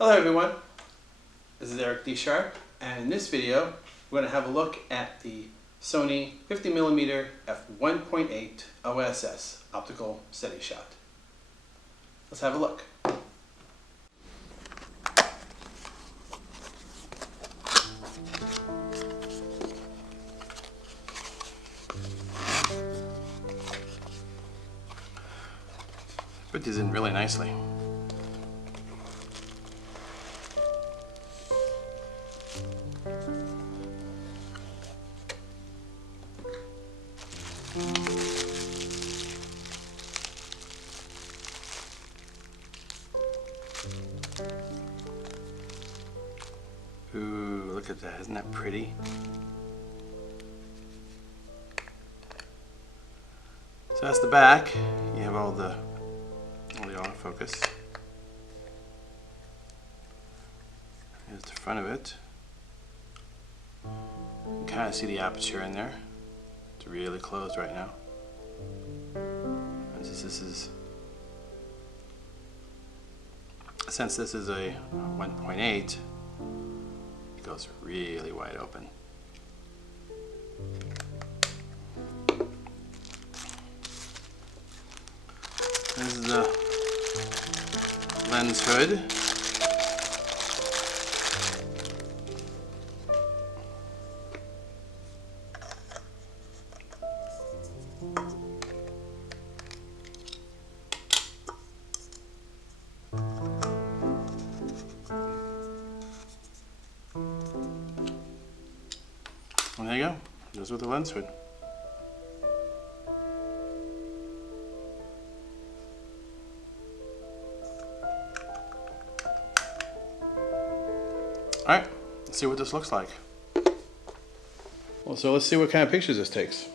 Hello everyone, this is Eric D. Sharp, and in this video we're going to have a look at the Sony 50mm f1.8 OSS optical steady shot. Let's have a look. Put these in really nicely. Ooh, look at that, isn't that pretty? So that's the back. You have all the autofocus. Here's the front of it. You can kind of see the aperture in there. It's really closed right now. And since this is a 1.8, it goes really wide open. This is the lens hood. And there you go. Those are the lens hood. Alright, let's see what this looks like. Well, so let's see what kind of pictures this takes.